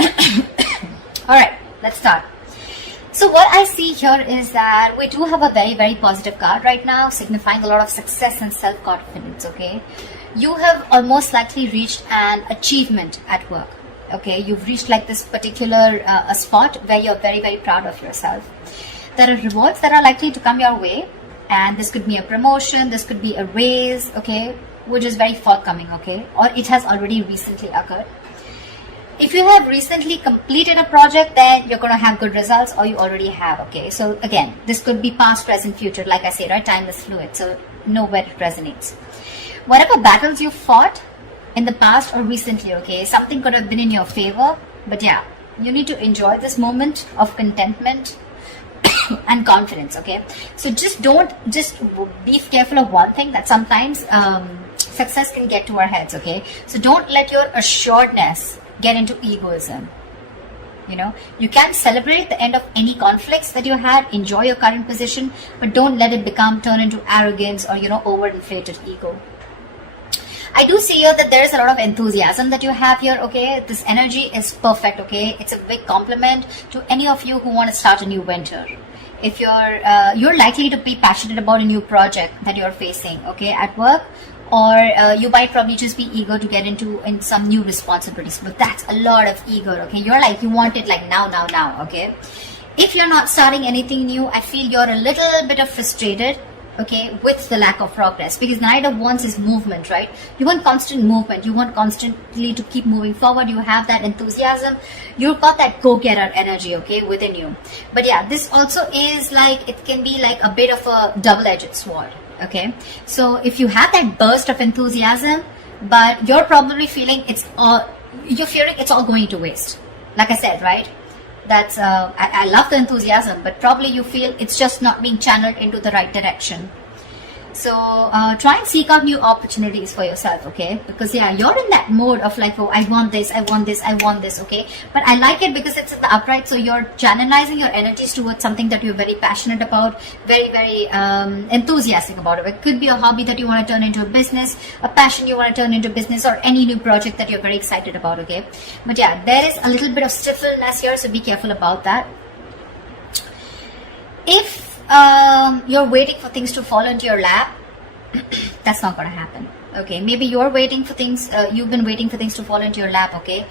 All right, let's start. So what I see here is that we do have a very, very positive card right now, signifying a lot of success and self-confidence, okay? You have almost likely reached an achievement at work, okay? You've reached like this particular a spot where you're very, very proud of yourself. There are rewards that are likely to come your way, and this could be a promotion, this could be a raise, okay? Which is very forthcoming, okay? Or it has already recently occurred. If you have recently completed a project, then you're going to have good results, or you already have, okay? So again, this could be past, present, future. Like I say, right? Time is fluid, so know where it resonates. Whatever battles you fought in the past or recently, okay, something could have been in your favor, but yeah, you need to enjoy this moment of contentment and confidence, okay? So just be careful of one thing, that sometimes success can get to our heads, okay? So don't let your assuredness get into egoism. You know, you can celebrate the end of any conflicts that you had, enjoy your current position, but don't let it turn into arrogance or, you know, overinflated ego. I do see here that there is a lot of enthusiasm that you have here, okay? This energy is perfect, okay? It's a big compliment to any of you who want to start a new venture. If you're likely to be passionate about a new project that you're facing, okay, at work, or you might probably just be eager to get into some new responsibilities, but that's a lot of eager, okay? You're like, you want it like now, okay? If you're not starting anything new, I feel you're a little bit of frustrated, okay, with the lack of progress, because the Knight of Wands is movement, right? You want constant movement, you want constantly to keep moving forward, you have that enthusiasm, you've got that go-getter energy, okay, within you. But yeah, this also is like, it can be like a bit of a double-edged sword, okay? So if you have that burst of enthusiasm, but you're probably feeling you're fearing it's all going to waste. Like I said, right? That's I love the enthusiasm, but probably you feel it's just not being channeled into the right direction. So try and seek out new opportunities for yourself, okay? Because yeah, you're in that mode of like, oh, I want this, okay? But I like it because it's in the upright, so you're channelizing your energies towards something that you're very passionate about, very, very enthusiastic about it. It could be a hobby that you want to turn into a business, a passion you want to turn into business, or any new project that you're very excited about, okay? But yeah, there is a little bit of stiffness here, so be careful about that. If you're waiting for things to fall into your lap, that's not going to happen, okay? Maybe you're waiting for things, you've been waiting for things to fall into your lap, okay,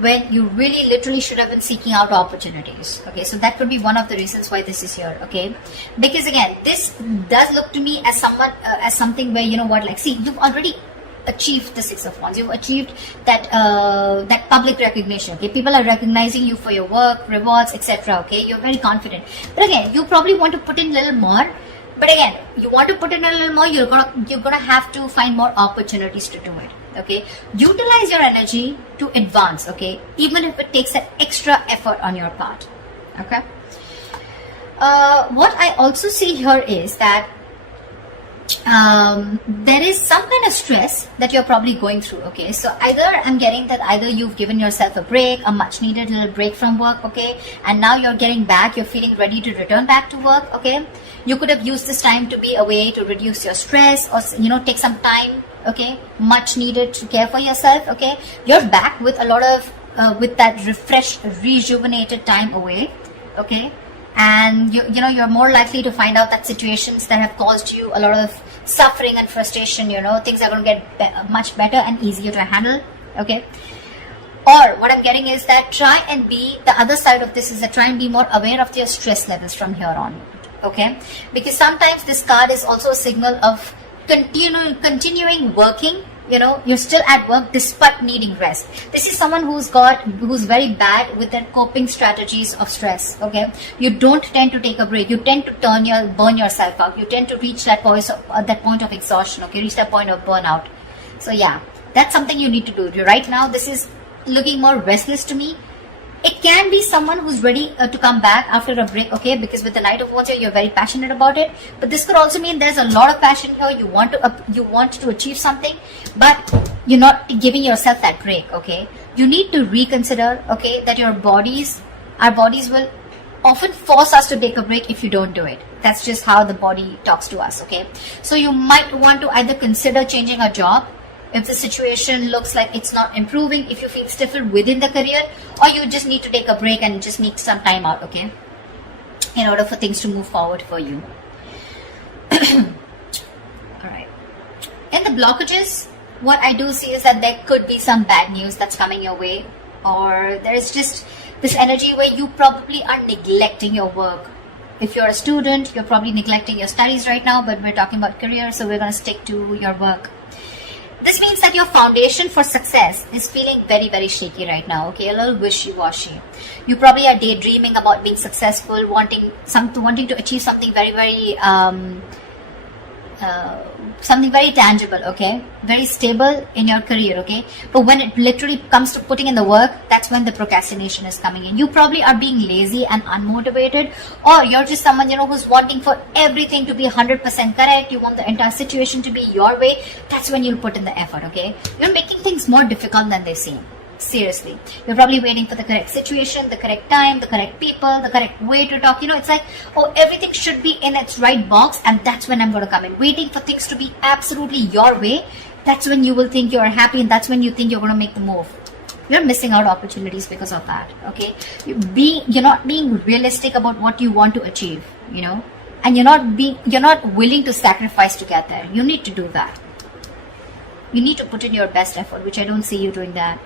when you really literally should have been seeking out opportunities, okay? So that could be one of the reasons why this is here, okay? Because again, this does look to me as something where, you know what, like, see, you've already achieved the Six of Wands. You've achieved that that public recognition, okay? People are recognizing you for your work, rewards, etc., okay? You're very confident, but again, you probably want to put in a little more. But again, you want to put in a little more, you're gonna have to find more opportunities to do it, okay? Utilize your energy to advance, okay? Even if it takes that extra effort on your part, okay? What I also see here is that there is some kind of stress that you're probably going through, okay? So I'm getting that either you've given yourself a break, a much needed little break from work, okay? And now you're getting back, you're feeling ready to return back to work, okay? You could have used this time to be a way to reduce your stress, or, you know, take some time, okay? Much needed to care for yourself, okay? You're back with a lot of, with that refreshed, rejuvenated time away, okay? And you know, you're more likely to find out that situations that have caused you a lot of suffering and frustration, you know, things are going to get much better and easier to handle, okay? Or what I'm getting is that try and be, the other side of this is that try and be more aware of your stress levels from here on, okay? Because sometimes this card is also a signal of continuing working. You know, you're still at work despite needing rest. This is someone who's very bad with their coping strategies of stress, okay? You don't tend to take a break. You tend to burn yourself out. You tend to reach that point of exhaustion, okay? Reach that point of burnout. So yeah, that's something you need to do. Right now, this is looking more restless to me. It can be someone who's ready to come back after a break, okay? Because with the Knight of Wands here, you're very passionate about it. But this could also mean there's a lot of passion here. You want to achieve something, but you're not giving yourself that break, okay? You need to reconsider, okay, that our bodies will often force us to take a break if you don't do it. That's just how the body talks to us, okay? So you might want to either consider changing a job, if the situation looks like it's not improving, if you feel stifled within the career, or you just need to take a break and just need some time out, okay, in order for things to move forward for you. All right. In the blockages, what I do see is that there could be some bad news that's coming your way, or there is just this energy where you probably are neglecting your work. If you're a student, you're probably neglecting your studies right now, but we're talking about career, so we're going to stick to your work. This means that your foundation for success is feeling very, very shaky right now, okay, a little wishy-washy. You probably are daydreaming about being successful, wanting to achieve something very, very tangible, okay, very stable in your career, okay, but when it literally comes to putting in the work, that's when the procrastination is coming in. You probably are being lazy and unmotivated, or you're just someone, you know, who's wanting for everything to be 100% correct. You want the entire situation to be your way. That's when you'll put in the effort, okay. You're making things more difficult than they seem. Seriously, you're probably waiting for the correct situation, the correct time, the correct people, the correct way to talk. You know, it's like, oh, everything should be in its right box, and that's when I'm going to come in. Waiting for things to be absolutely your way, that's when you will think you're happy, and that's when you think you're going to make the move. You're missing out opportunities because of that, okay. You're not being realistic about what you want to achieve, you know, and you're not willing to sacrifice to get there. You need to do that. You need to put in your best effort, which I don't see you doing that.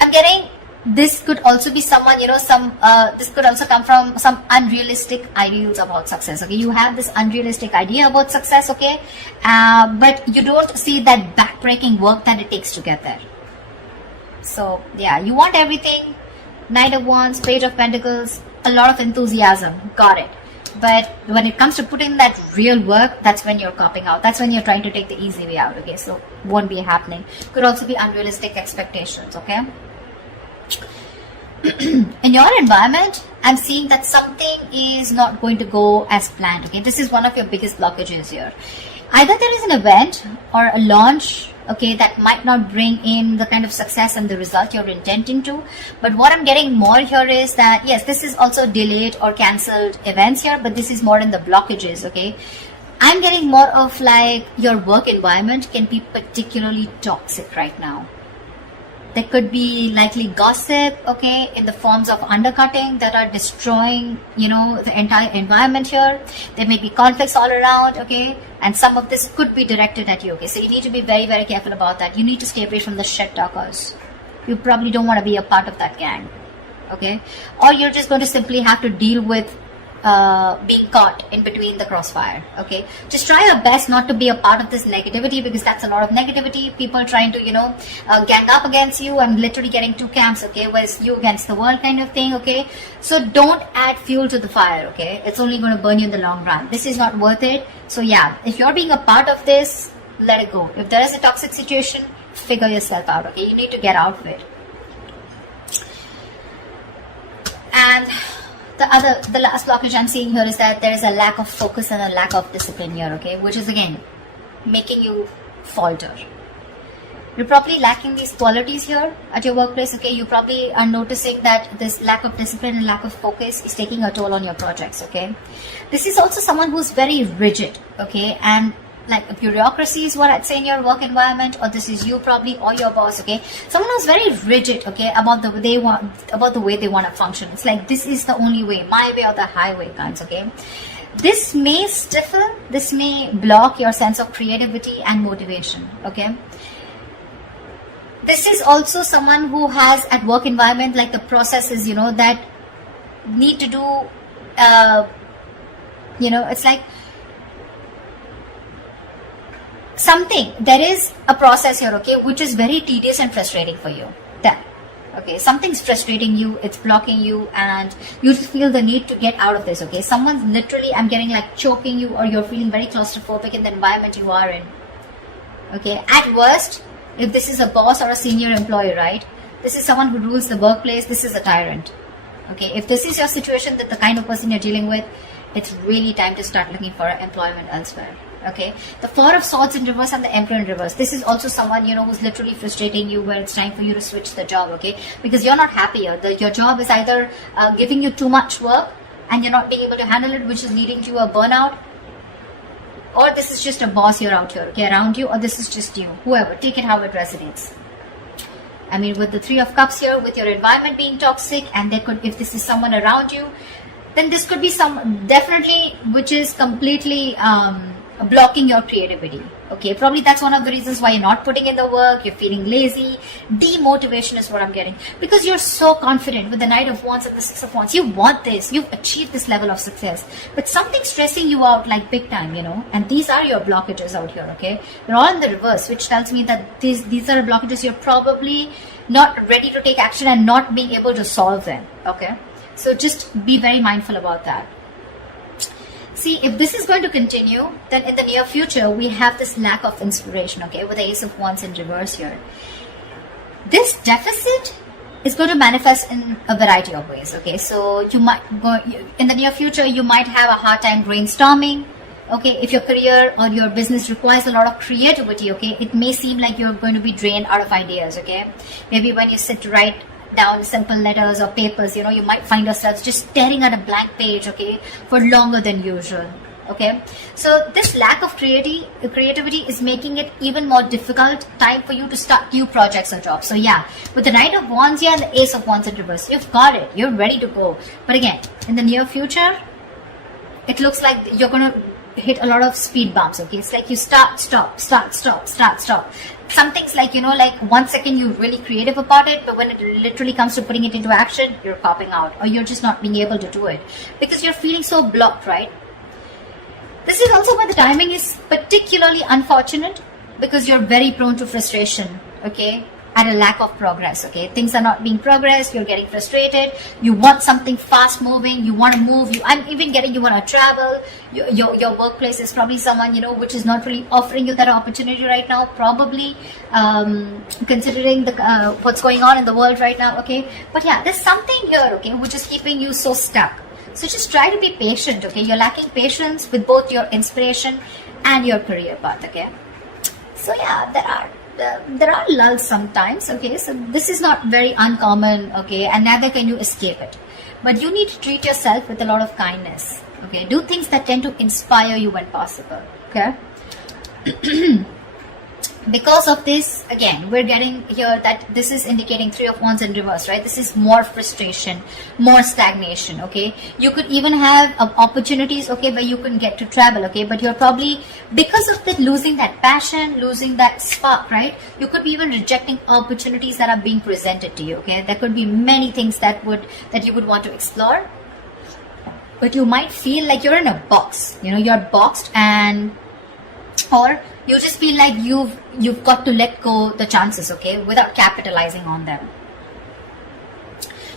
I'm getting, this could also be someone, you know, this could also come from some unrealistic ideals about success, okay. You have this unrealistic idea about success, okay, but you don't see that backbreaking work that it takes to get there. So yeah, you want everything, Knight of Wands, Page of Pentacles, a lot of enthusiasm, got it. But when it comes to putting that real work, that's when you're copping out. That's when you're trying to take the easy way out, okay? So won't be happening. Could also be unrealistic expectations, okay? In your environment, I'm seeing that something is not going to go as planned, okay? This is one of your biggest blockages here. Either there is an event or a launch, okay, that might not bring in the kind of success and the result you're intending to. But what I'm getting more here is that, yes, this is also delayed or cancelled events here, but this is more in the blockages, okay? I'm getting more of like your work environment can be particularly toxic right now. There could be likely gossip, okay, in the forms of undercutting that are destroying, you know, the entire environment here. There may be conflicts all around, okay, and some of this could be directed at you, okay. So you need to be very, very careful about that. You need to stay away from the shit talkers. You probably don't want to be a part of that gang, okay. Or you're just going to simply have to deal with being caught in between the crossfire, okay. Just try your best not to be a part of this negativity, because that's a lot of negativity, people trying to, you know, gang up against you and literally getting two camps, okay, whereas you against the world kind of thing, okay. So don't add fuel to the fire, okay. It's only going to burn you in the long run. This is not worth it. So yeah, if you're being a part of this, let it go. If there is a toxic situation, figure yourself out, okay. You need to get out of it. And the last blockage I'm seeing here is that there is a lack of focus and a lack of discipline here, okay, which is again making you falter. You're probably lacking these qualities here at your workplace, okay. You probably are noticing that this lack of discipline and lack of focus is taking a toll on your projects, okay. This is also someone who's very rigid, okay, and like a bureaucracy is what I'd say in your work environment, or this is you probably, or your boss, okay. Someone who's very rigid, okay, about the way they want to function. It's like, this is the only way, my way or the highway kinds, okay. This may stiffen, this may block your sense of creativity and motivation, okay. This is also someone who has at work environment like the processes, you know, that need to do, you know, it's like something, there is a process here, okay, which is very tedious and frustrating for you. That, okay, something's frustrating you, it's blocking you, and you feel the need to get out of this, okay. Someone's literally, I'm getting like choking you, or you're feeling very claustrophobic in the environment you are in, okay. At worst, if this is a boss or a senior employee, right, this is someone who rules the workplace, this is a tyrant, okay. If this is your situation, that the kind of person you're dealing with, it's really time to start looking for employment elsewhere. Okay, the Four of Swords in reverse and the Emperor in reverse. This is also someone, you know, who's literally frustrating you, where it's time for you to switch the job, okay? Because you're not happier. Your job is either giving you too much work and you're not being able to handle it, which is leading to a burnout, or this is just a boss here out here, okay, around you, or this is just you, whoever, take it how it resonates. I mean, with the Three of Cups here, with your environment being toxic, and there could, if this is someone around you, then this could be some, definitely, which is completely blocking your creativity. Okay, probably that's one of the reasons why you're not putting in the work, you're feeling lazy, demotivation is what I'm getting. Because you're so confident with the Knight of Wands and the Six of Wands. You want this, you've achieved this level of success. But something's stressing you out like big time, you know. And these are your blockages out here, okay. They're all in the reverse, which tells me that these are blockages you're probably not ready to take action and not being able to solve them, okay. So just be very mindful about that. See, if this is going to continue, then in the near future, we have this lack of inspiration, okay, with the Ace of Wands in reverse here. This deficit is going to manifest in a variety of ways, okay. So you might go, in the near future, you might have a hard time brainstorming, okay. If your career or your business requires a lot of creativity, okay, it may seem like you're going to be drained out of ideas, okay. Maybe when you sit to write down simple letters or papers, you know, you might find yourselves just staring at a blank page, okay, for longer than usual, okay. So this lack of creativity is making it even more difficult time for you to start new projects or jobs. So yeah, with the Knight of Wands here and the Ace of Wands in reverse, you've got it, you're ready to go. But again, in the near future, it looks like you're going to hit a lot of speed bumps, okay. It's like you start, stop. Some things like, you know, like 1 second you're really creative about it, but when it literally comes to putting it into action, you're popping out, or you're just not being able to do it because you're feeling so blocked, right? This is also why the timing is particularly unfortunate, because you're very prone to frustration, okay, and a lack of progress, okay. Things are not being progressed, you're getting frustrated, you want something fast moving, you want to move, I'm even getting you want to travel, your workplace is probably someone, you know, which is not really offering you that opportunity right now, probably considering the what's going on in the world right now, okay. But yeah, there's something here, okay, which is keeping you so stuck. So just try to be patient, okay. You're lacking patience with both your inspiration and your career path, okay. So yeah, there are lulls sometimes, okay. So this is not very uncommon, okay, and neither can you escape it. But you need to treat yourself with a lot of kindness, okay. Do things that tend to inspire you when possible, okay. Because of this, again, we're getting here that this is indicating Three of Wands in reverse, right? This is more frustration, more stagnation, okay? You could even have opportunities, okay, where you can get to travel, okay? But you're probably, because of that, losing that passion, losing that spark, right? You could be even rejecting opportunities that are being presented to you, okay? There could be many things that you would want to explore, but you might feel like you're in a box, you know, you're boxed, and or you just feel like you've got to let go the chances, okay, without capitalizing on them.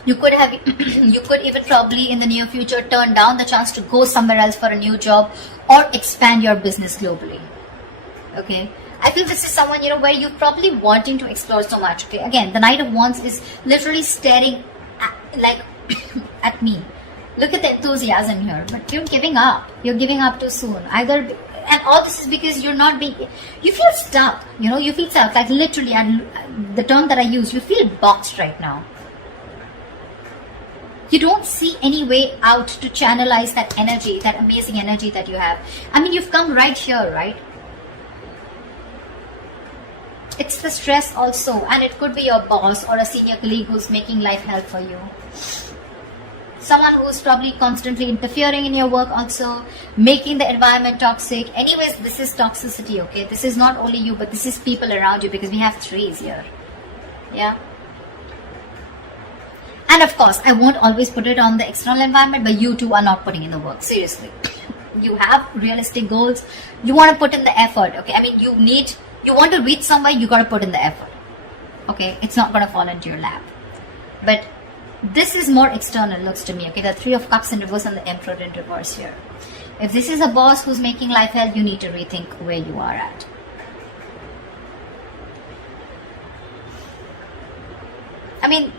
You could have you could even probably in the near future turn down the chance to go somewhere else for a new job or expand your business globally, okay. I feel this is someone, you know, where you're probably wanting to explore so much, okay. Again, the Knight of Wands is literally staring at, at me. Look at the enthusiasm here, but you're giving up. You're giving up too soon. And all this is because you're not being, you feel stuck, you know, you feel stuck, like literally, and the term that I use, you feel boxed right now. You don't see any way out to channelize that energy, that amazing energy that you have. I mean, you've come right here, right? It's the stress also, and it could be your boss or a senior colleague who's making life hell for you. Someone who's probably constantly interfering in your work also, making the environment toxic. Anyways, this is toxicity, okay? This is not only you, but this is people around you, because we have threes here. Yeah. And of course, I won't always put it on the external environment, but you too are not putting in the work. Seriously. You have realistic goals. You want to put in the effort, okay? I mean, you want to reach somewhere, you got to put in the effort. Okay? It's not going to fall into your lap. But this is more external, looks to me, okay? The Three of Cups in reverse and the Emperor in reverse here. If this is a boss who's making life hell, you need to rethink where you are at. I mean,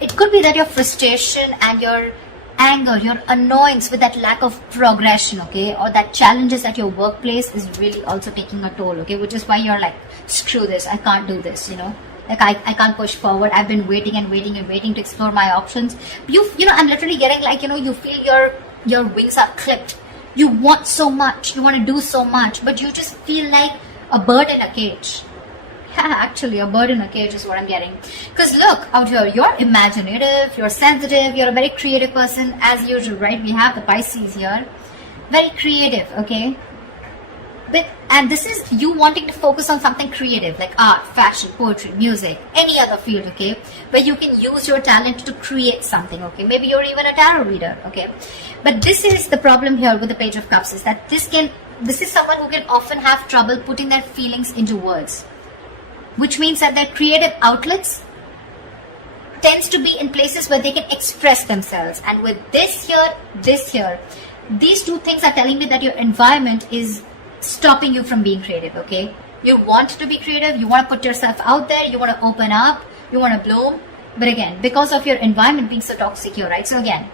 it could be that your frustration and your anger, your annoyance with that lack of progression, okay, or that challenges at your workplace is really also taking a toll, okay, which is why you're like, screw this, I can't do this, you know. Like I can't push forward. I've been waiting to explore my options. You know, I'm literally getting like, you know, you feel your wings are clipped You want so much, you want to do so much, but you just feel like a bird in a cage. Actually, a bird in a cage is what I'm getting. Because look out here, you're imaginative, you're sensitive, you're a very creative person as usual, right? We have the Pisces here. Very creative, okay? And this is you wanting to focus on something creative like art, fashion, poetry, music, any other field, okay? Where you can use your talent to create something, okay? Maybe you're even a tarot reader, okay? But this is the problem here with the Page of Cups, is that this is someone who can often have trouble putting their feelings into words. Which means that their creative outlets tends to be in places where they can express themselves. And with this here, these two things are telling me that your environment is stopping you from being creative, okay? You want to be creative, you want to put yourself out there, you want to open up, you want to bloom. But again, because of your environment being so toxic here, right? So again,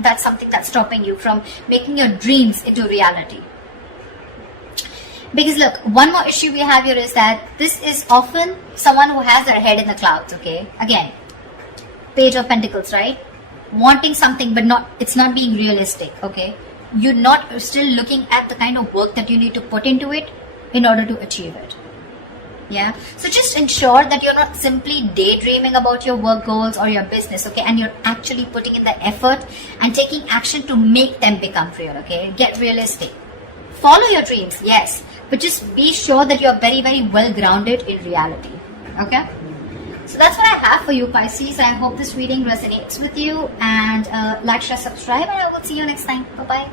that's something that's stopping you from making your dreams into reality. Because look, one more issue we have here is that this is often someone who has their head in the clouds, okay? Again, Page of Pentacles, right? Wanting something but it's not being realistic, okay? You're not still looking at the kind of work that you need to put into it in order to achieve it. Yeah, so just ensure that you're not simply daydreaming about your work goals or your business, okay? And you're actually putting in the effort and taking action to make them become real, okay? Get realistic. Follow your dreams, yes, but just be sure that you're very, very well grounded in reality, okay? So that's what I have for you, Pisces. I hope this reading resonates with you, and like, share, subscribe, and I will see you next time. Bye-bye.